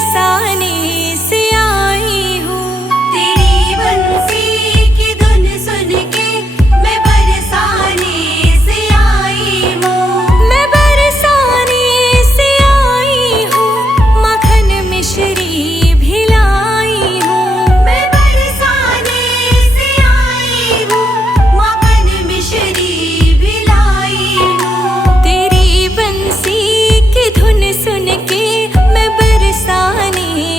बरसाने से आई हूँ। तेरी बंसी की धुन सुन के मैं बरसाने से आई हूँ। मैं बरसाने से आई हूँ, माखन मिश्री भी लाई हूँ। मैं बरसाने से आई हूँ, माखन मिश्री भी लाई हूँ। तेरी बंसी की धुन सुन के मैं बरसाने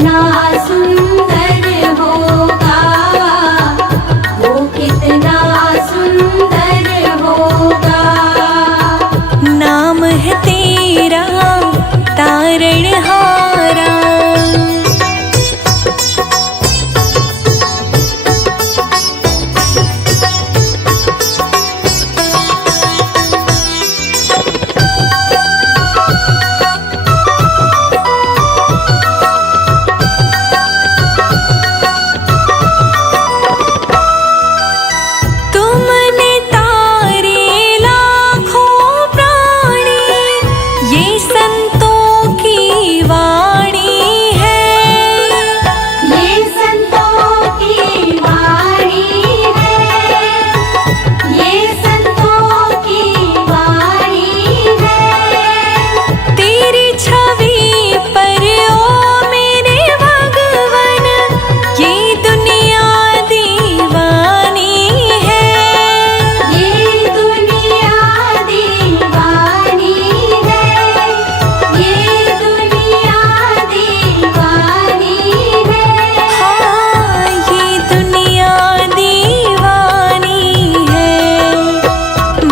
कितना सुंदर होगा, वो कितना सुंदर होगा। नाम है तेरा तारणहारा, तुमने तारे लाखों प्राणी, ये संतों की वाणी है। ये संतों की वाणी है, ये संतों की वाणी है। तेरी छवि पर ओ मेरे भगवन, ये दुनिया दीवानी है। ये दुनिया दीवानी है, ये दुनिया दीवानी है। हाँ, ये दुनिया दीवानी है।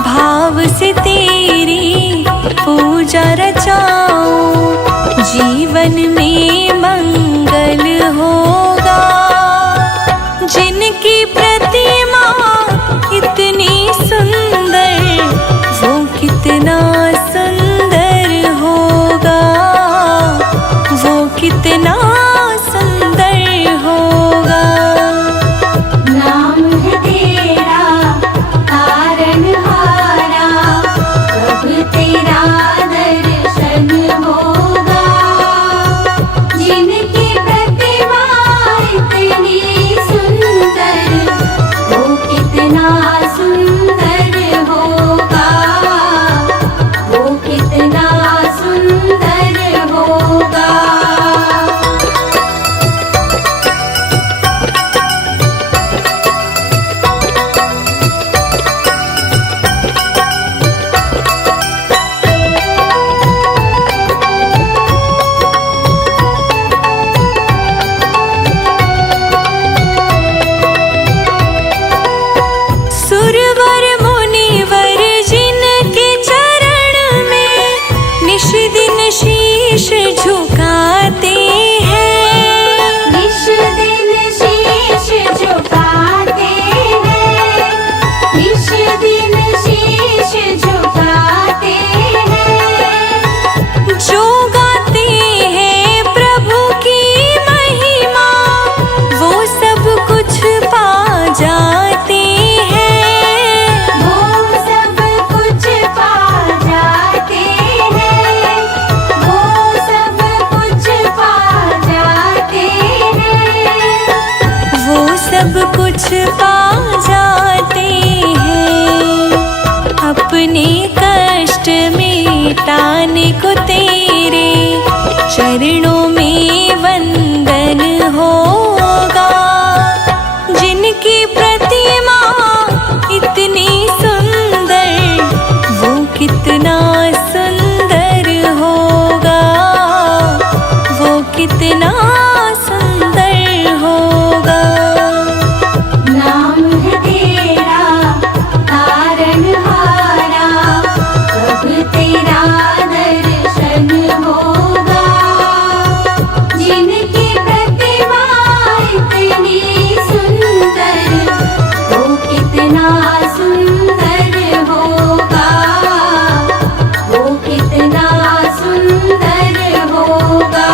भाव से तेरी पूजा रचाओ, जीवन में मंगल होगा। जिनकी प्रतिमा इतनी सुंदर, वो कितना सुंदर होगा, वो कितना सुंदर होगा। नाम है तेरा तारणहारा, कब तेरा दर्शन होगा। जिनकी प्रतिमा इतनी सुंदर, वो कितना सुंदर होगा, वो कितना सुंदर होगा। सुरवर मुनिवर जिनके चरण में निश दिन शीश झुकाते हैं। निश दिन शीश झुकाते हैं, निश दिन शीश झुकाते हैं। जो गाते हैं प्रभु की महिमा, वो सब कुछ पा जाते हैं। वो सब कुछ पा जाते हैं, वो सब कुछ पा जाते हैं। वो सब कुछ पा जाते हैं। अपने कष्ट मिटाने को तेरे चरणों में वंदन होगा। जिनकी प्रतिमा इतनी सुंदर, वो कितना सुंदर होगा, वो कितना सुंदर होगा। नाम है तेरा तारणहारा, कब तेरा दर्शन होगा। जिनकी प्रतिमा इतनी सुंदर, वो कितना सुंदर होगा, वो कितना सुंदर होगा।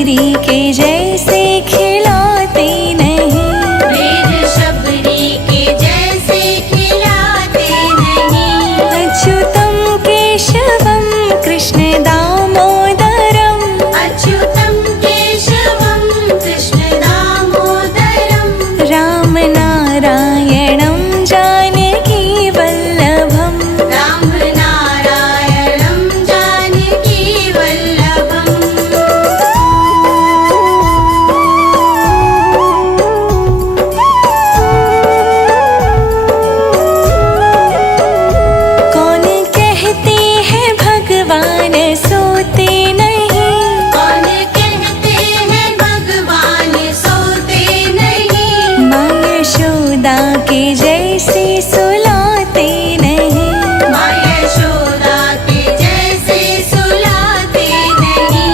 शबरी के जैसे खिलाते नहीं, वेद शबरी के जैसे खिलाते नहीं। अच्युतं केशवं कृष्ण दामोदरम्, अच्युतं केशवं कृष्ण दामोदरम्। राम नारायणं जानकी वल्लभम्, राम नारायणं जानकी वल्लभम्। कौन कहते हैं भगवान सोते नहीं, कौन कहते हैं भगवान सोते नहीं। माँ यशोदा के जैसे सुलाते नहीं, माँ यशोदा के जैसे सुलाते नहीं।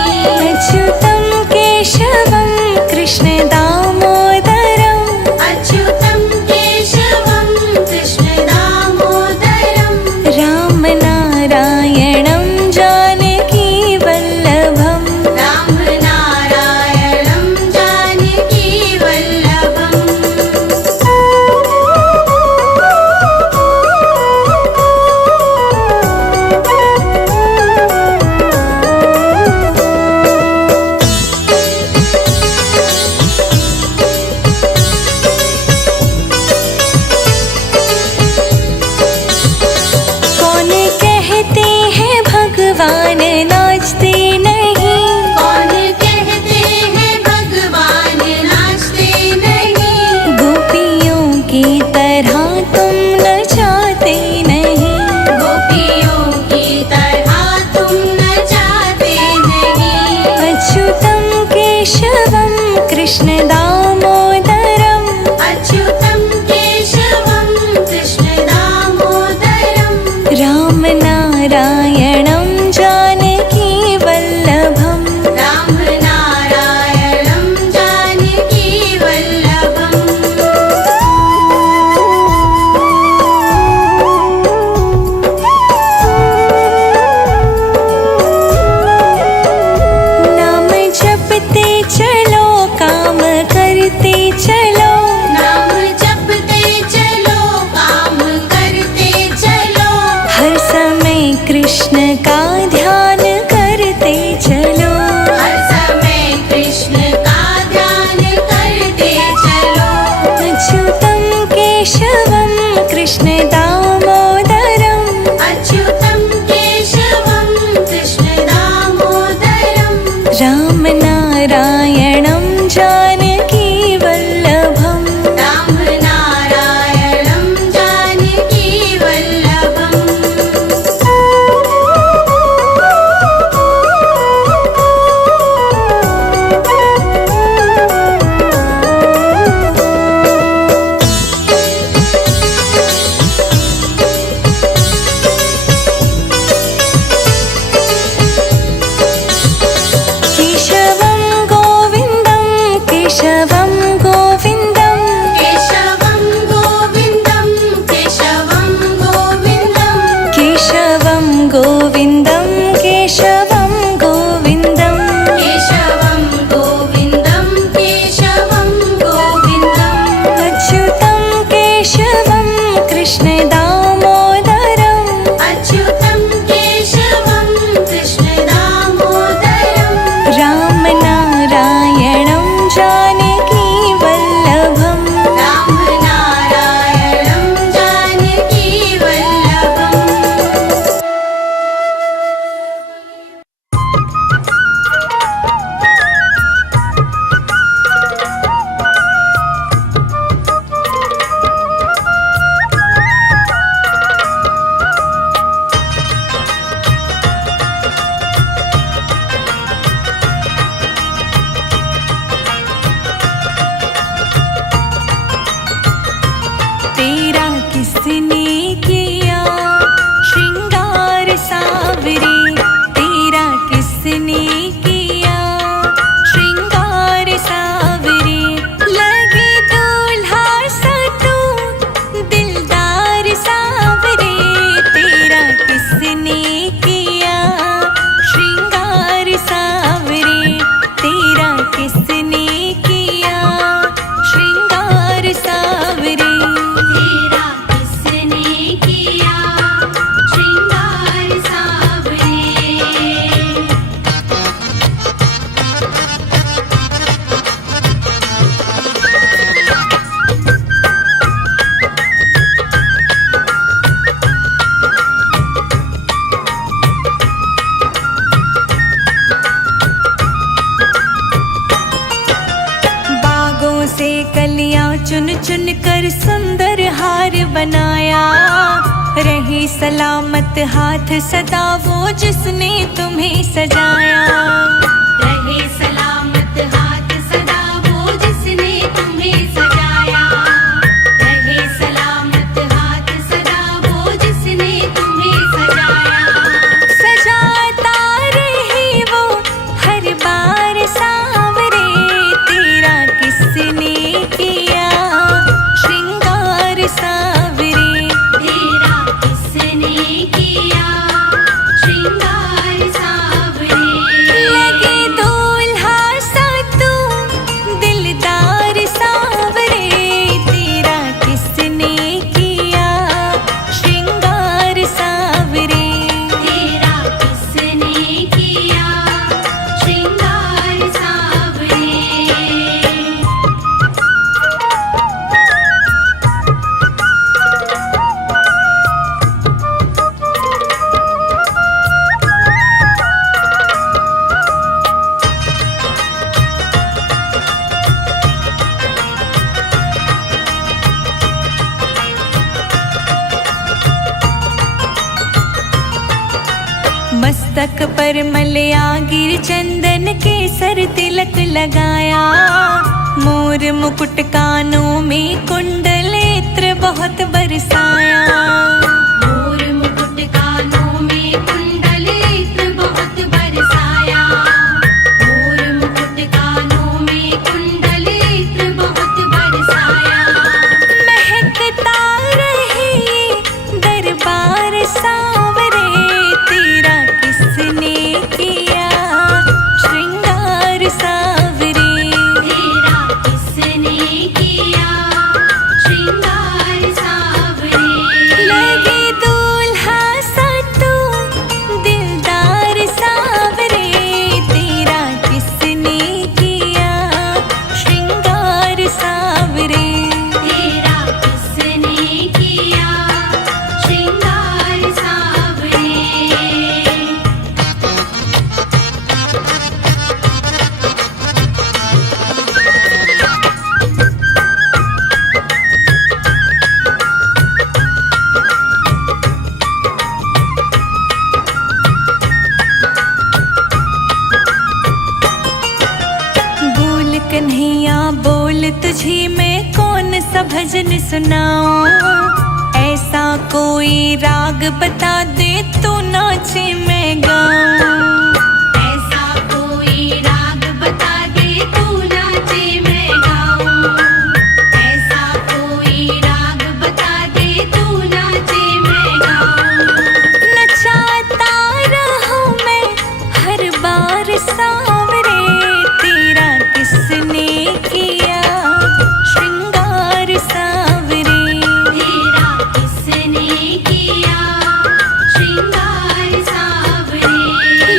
अच्युतं केशवं कृष्ण दामोदरम्, अच्युतं केशवं कृष्ण दामोदरम्। राम नारायणं जानकी वल्लभम्, राम नारायणं जानकी वल्लभम्। कौन कहते हैं भगवान नाचते नहीं, कौन कहते हैं भगवान नाचते नहीं। गोपियों की तरह तुम नचाते नहीं, गोपियों की तरह तुम नचाते नहीं। अच्युतं केशवं कृष्ण दामोदरम्, अच्युतं केशवं कृष्ण दामोदरम्। राम नारायणं जानकी वल्लभम्, राम नारायणं जानकी वल्लभम्। नाम जपते चलो काम करते चलो, नाम जपते चलो काम करते चलो। हर समय कृष्ण का ध्यान करते चलो, हर समय कृष्ण का ध्यान करते चलो। अच्युतं केशवं कृष्ण दामोदरम्, अच्युतं केशवं कृष्ण दामोदरम्। राम नारायणं जानकी वल्लभम्, राम नारायणं जानकी वल्लभम्। केशवं गोविन्दं केशवं गोविन्दं, केशवं गोविन्दं केशवं गोविन्दं। केशवं गोविन्दं केशवं गोविन्दं, केशवं गोविन्दं केशवं गोविन्दम्। अच्युतं केशवं कृष्ण दामोदरम्, अच्युतं केशवं कृष्ण दामोदरम्। राम नारायणं जानकी वल्लभम्, राम नारायणं जानकी वल्लभम्। चुन चुन कर सुंदर हार बनाया। रहे सलामत हाथ सदा वो जिसने तुम्हें सजाया। रहे सलामत हाथ सदा वो जिसने तुम्हें सजाया। रहे सलामत हाथ सदा वो जिसने तुम्हें सजाया। सजाता रहे वो हर बार सांवरे, तेरा किसने किया श्रृंगार सांवरे। तेरा किसने किया श्रृंगार सांवरे। लगे दूल्हा सा तू दिलदार सांवरे, तेरा किसने किया श्रृंगार सांवरे। तेरा किसने किया श्रृंगार सांवरे। मस्तक पर मलया गिर चंदन के सर तिलक लगाया। मोर मुकुट कानों में कुंडल इत्र बहुत बरसाया। मोर मुकुट कानों में कुंडल इत्र बहुत बरसाया। मोर मुकुट कानों में कुंडल इत्र बहुत बरसाया। महकता रहे दरबार सांवरे, तेरा किसने किया श्रृंगार सांवरे। तेरा किसने किया श्रृंगार सांवरे। लगे दूल्हा सा तू दिलदार सांवरे, तेरा किसने किया श्रृंगार सांवरे। तेरा किसने किया श्रृंगार सांवरे। बोल कन्हैया बोल तुझे मैं कौन सा भजन सुनाऊं। ऐसा कोई राग बता दे तू नाचे मैं गाऊं। ऐसा कोई राग बता दे तू नाचे मैं गाऊं। ऐसा कोई राग बता दे तू नाचे मैं गाऊं। नचाता रहूं मैं हर बार सांवरे, तेरा किसने किया श्रृंगार सांवरे। तेरा किसने किया श्रृंगार सांवरे।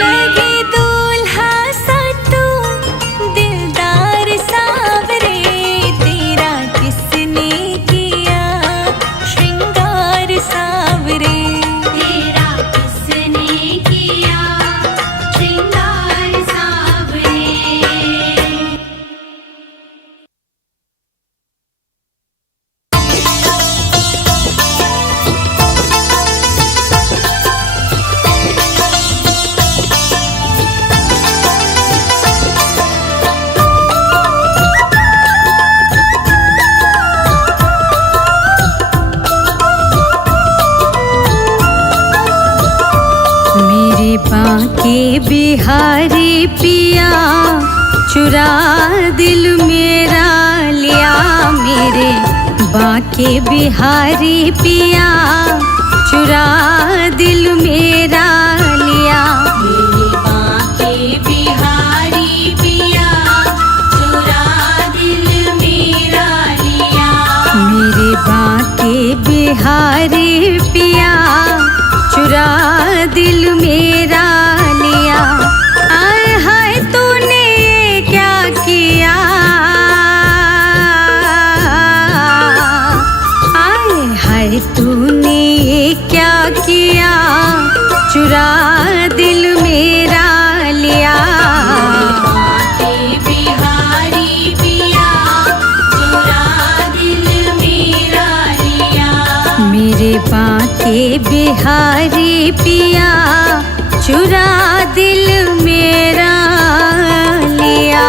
लगे दूल्हा सा तू दिलदार सांवरे, तेरा किसने किया श्रृंगार सांवरे। तेरा किसने किया श्रृंगार सांवरे। मेरे बांके बिहारी पिया चुरा दिल मेरा लिया। मेरे बांके बिहारी पिया चुरा दिल मेरा लिया। मेरे बांके बिहारी पिया चुरा दिल मेरा लिया। मेरे बांके बिहारी पिया चुरा दिल मेरा लिया। आय हाय तूने ये क्या किया। आय हाय तूने ये क्या किया। चुरा दिल बिहारी पिया चुरा दिल मेरा लिया।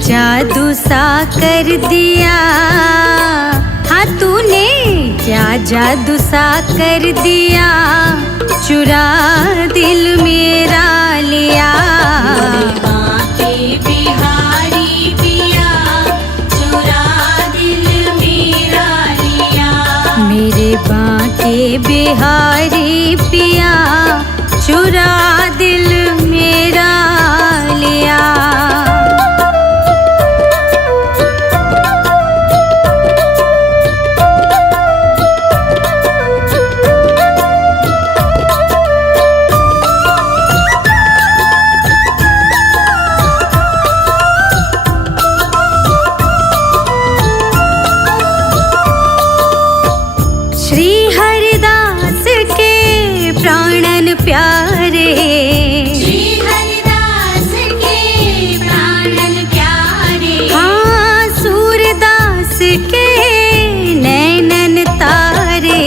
जादू सा कर दिया, हाँ तूने क्या जादू सा कर दिया, चुरा दिल मेरा लिया। बांके बिहारी पिया चुरा दिल मेरा लिया। मेरे बांके बिहारी पिया चुरा दिल मेरा लिया। प्यारे श्री हरिदास के प्राणन प्यारे, हाँ सूरदास के नैनन तारे,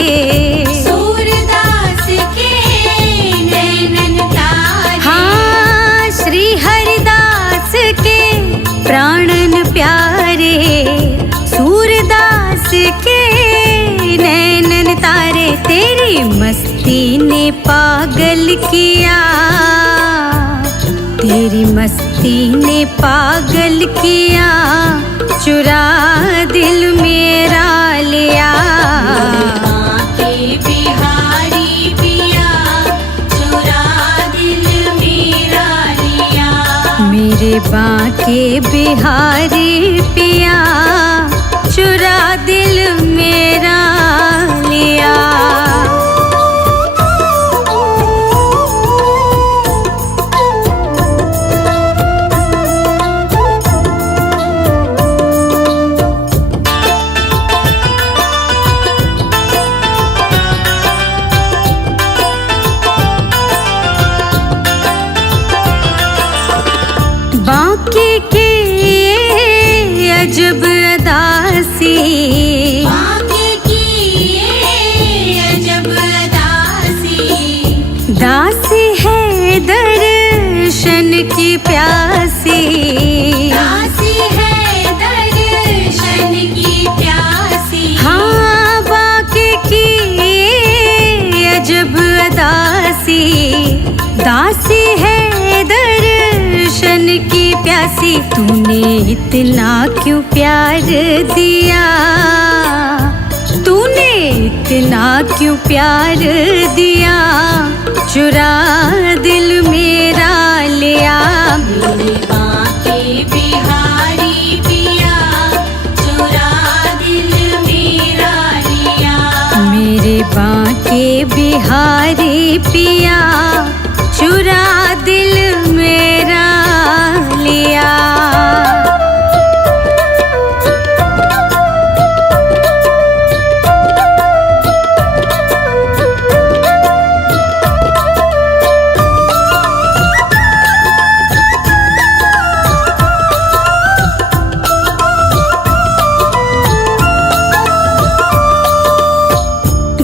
सूरदास के नैनन तारे। हाँ श्री हरिदास के प्राणन प्यारे, सूरदास के नैनन तारे। तेरी मस्ती ने पागल किया, तेरी मस्ती ने पागल किया, चुरा दिल मेरा लिया। बांके बिहारी पिया चुरा दिल मेरा लिया। मेरे बांके बिहारी पिया चुरा दिल मेरा लिया। बांके के अजब अदासी, बांके की अजब अदासी, दासी है दर्शन की प्यासी, दासी है दर्शन की प्यासी। हाँ बांके की अजब अदासी, दासी है दर्शन की प्यासी। तूने इतना क्यों प्यार दिया, तूने इतना क्यों प्यार दिया, चुरा दिल मेरा लिया। मेरे बांके बिहारी पिया चुरा दिल मेरा लिया। मेरे बांके बिहारी पिया चुरा दिल मेरा लिया।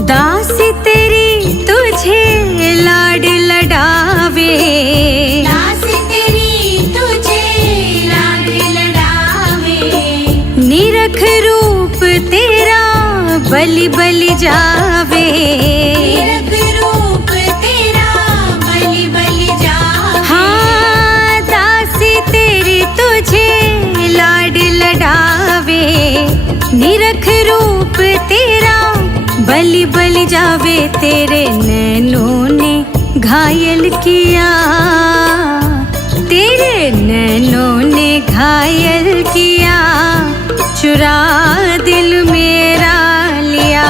दासी तेरी तुझे लाड लडावे, दासी तेरी तुझे लाड लडावे। निरख रूप तेरा बलि बलि जावे, निरख रूप तेरा बलि बलि जावे। हाँ दासी तेरी निरख रूप तेरा बलि बलि जावे, तेरे नैनों ने घायल किया, तेरे नैनों ने घायल किया, चुरा दिल मेरा लिया।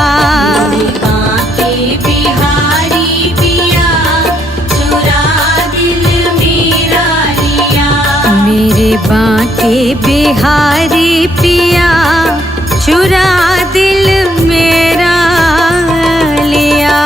बांके बिहारी पिया चुरा दिल मेरा लिया। मेरे बांके बिहारी पिया चुरा दिल मेरा लिया।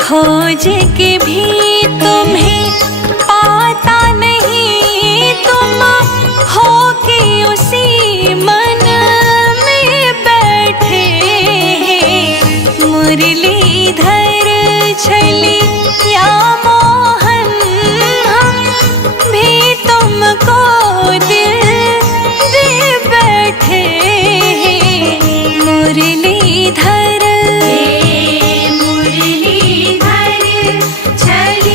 खोज के भी तुम्हें पाता नहीं, तुम हो कि उसी मन में बैठे। मुरलीधर छली या मोहन, हम भी तुमको दिल दे बैठे। मुरलीधर मुरलीधर छलिया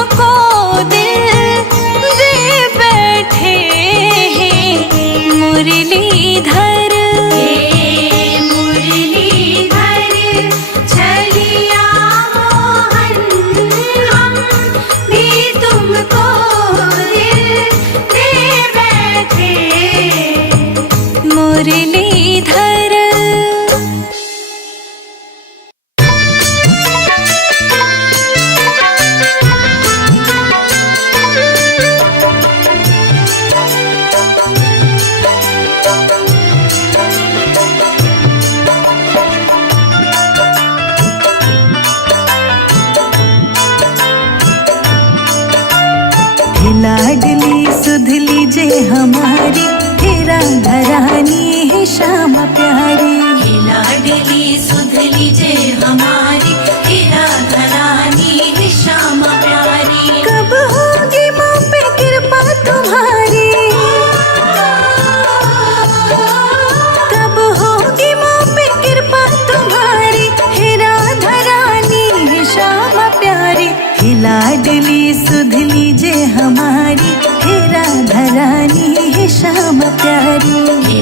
तुमको दिल दे बैठे हैं मुरलीधर। मुरलीधर छलिया मोहन हम भी तुमको दिल दे बैठे। मुरलीधर लाडली सुधली जे हमारी हे राधा रानी है श्यामा प्यारी। लाडली सुधली जे हमारी हे राधा रानी है श्यामा प्यारी। कब होगी माँ पे कृपा तुम्हारी, कब होगी माँ पे कृपा तुम्हारी हे राधा रानी है श्यामा प्यारी। हे लाडली सुधली जे हमारी हे राधा रानी है श्यामा प्यारी।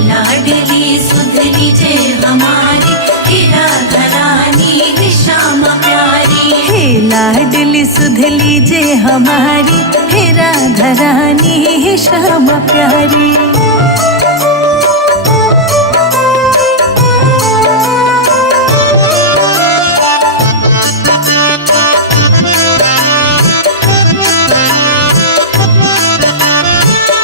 लाडली सुधली जे हमारी हे राधा रानी है श्यामा प्यारी। हे लाडली सुधली जे हमारी हे राधा रानी है श्यामा प्यारी।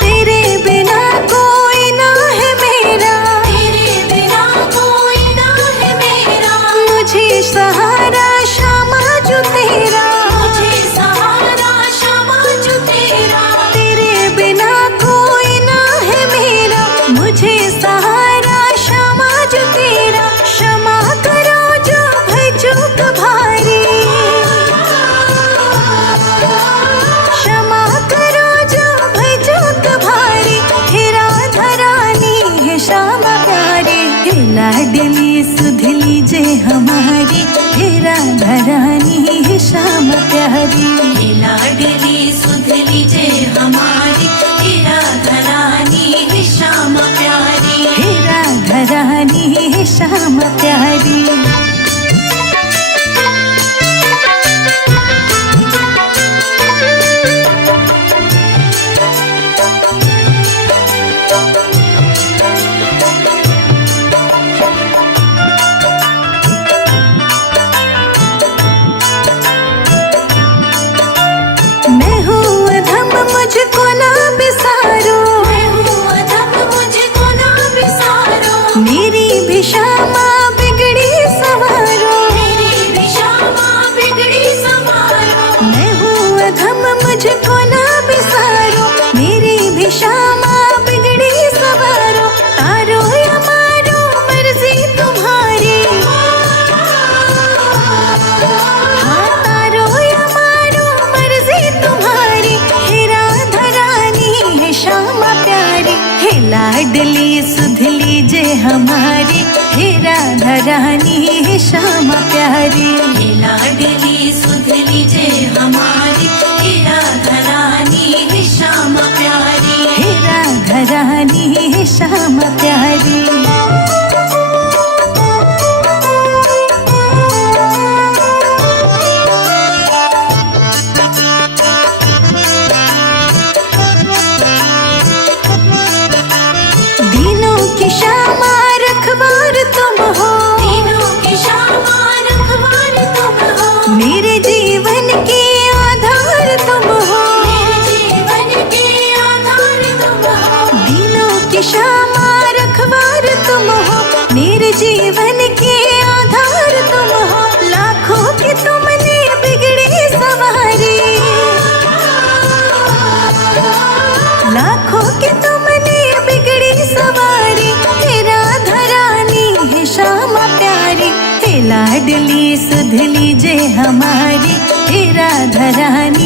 तेरे बिना कोई ना है मेरा, तेरे बिना कोई ना है मेरा। मुझे सहारा श्यामा जो तेरा, मुझे सहारा श्यामा जो तेरा। तेरे बिना कोई ना है मेरा। मुझे सहारा श्यामा जो तेरा। क्षमा करो जो भय चूक भारी, क्षमा करो जो भय चूक भारी हे राधा रानी है श्यामा प्यारी। हे लाडली सुधली जे हमारी हे राधा रानी है श्यामा प्यारी। लाडली सुधली जे हमारी हे राधा रानी है श्यामा प्यारी। हे राधा रानी है श्यामा प्यारी। मैं हूँ अधम मुझको ना बिसारो, मैं हूँ अधम मुझको ना बिसारो। मेरी भी श्यामा बिगड़ी सवारो। मेरी भी श्यामा बिगड़ी संवारो। मैं हूँ अधम मुझको ना बिसारो, मेरी भी श्यामा बिगड़ी सवारो। तारो या मारो मर्जी तुम्हारी, हाँ तारो या मारो मर्जी तुम्हारी हे राधा रानी है श्यामा प्यारी। हे लाडली सुधली जे हमारी हे राधा रानी है श्यामा प्यारी। लाडली सुधली जे हमारी हे राधा रानी है श्यामा प्यारी। हे राधा रानी है श्यामा प्यारी। दीनों की श्यामा रखवार तुम हो, तीनों की श्यामा रखवार तुम हो। मेरे जीवन के आधार तुम हो। मेरे जीवन के आधार तुम हो। दीनों की श्यामा रखवार तुम हो, मेरे जीवन के आधार तुम हो। लाखों की तुमने बिगड़ी सवारी, लाखों की तुमने बिगड़ी सवारी हे राधा रानी है श्यामा प्यारी। हे लाडली सुधली जे हमारी हे राधा रानी